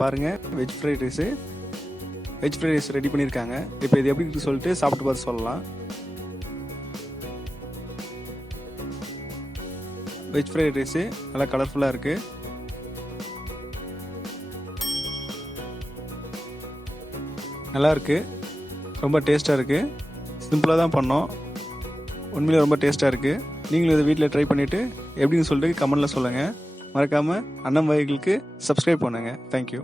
பாருங்கள், veg fried rice ready பண்ணியிருக்காங்க. இப்போ இது எப்படி இருக்குன்னு சொல்லிட்டு சாப்பிட்டு பார்த்து சொல்லலாம். வெஜ் ஃப்ரைட் ரைஸு நல்லா கலர்ஃபுல்லாக இருக்குது. நல்லா இருக்குது, ரொம்ப டேஸ்ட்டாக இருக்குது. சிம்பிளாக தான் பண்ணோம், உண்மையிலே ரொம்ப டேஸ்ட்டாக இருக்குது. நீங்களும் இதை வீட்டில் ட்ரை பண்ணிவிட்டு எப்படின்னு சொல்லிட்டு கமெண்டில் சொல்லுங்கள். மறக்காமல் அன்னம் வகைகளுக்கு சப்ஸ்கிரைப் பண்ணுங்கள். தேங்க்யூ.